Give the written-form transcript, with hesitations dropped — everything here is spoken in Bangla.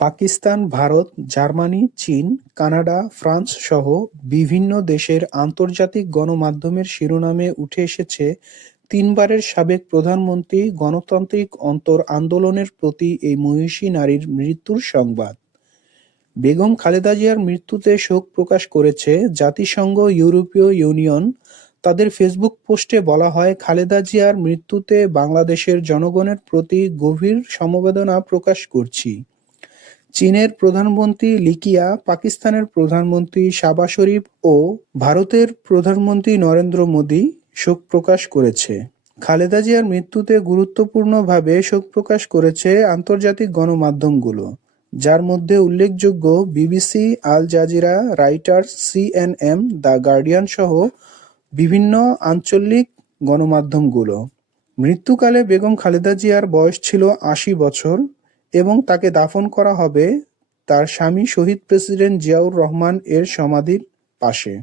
পাকিস্তান, ভারত, জার্মানি, চীন, কানাডা, ফ্রান্স সহ বিভিন্ন দেশের আন্তর্জাতিক গণমাধ্যমের শিরোনামে উঠে এসেছে তিনবারের সাবেক প্রধানমন্ত্রী গণতান্ত্রিক আন্দোলনের প্রতি এই মহিষী নারীর মৃত্যুর সংবাদ। বেগম খালেদা জিয়ার মৃত্যুতে শোক প্রকাশ করেছে জাতিসংঘ। ইউরোপীয় ইউনিয়ন তাদের ফেসবুক পোস্টে বলা হয়, খালেদা জিয়ার মৃত্যুতে বাংলাদেশের জনগণের প্রতি গভীর সমবেদনা প্রকাশ করছি। চীনের প্রধানমন্ত্রী লি কিয়া, পাকিস্তানের প্রধানমন্ত্রী শাহবাজ শরীফ ও ভারতের প্রধানমন্ত্রী নরেন্দ্র মোদি শোক প্রকাশ করেছে। খালেদা জিয়ার মৃত্যুতে গুরুত্বপূর্ণভাবে শোক প্রকাশ করেছে আন্তর্জাতিক গণমাধ্যমগুলো, যার মধ্যে উল্লেখযোগ্য BBC, Al Jazeera, Reuters, CNN, the Guardian সহ বিভিন্ন আঞ্চলিক গণমাধ্যমগুলো। মৃত্যুকালে বেগম খালেদা জিয়ার বয়স ছিল ৮০ বছর এবং তাকে দাফন করা হবে তার স্বামী শহীদ প্রেসিডেন্ট জিয়াউর রহমান এর সমাধির পাশে।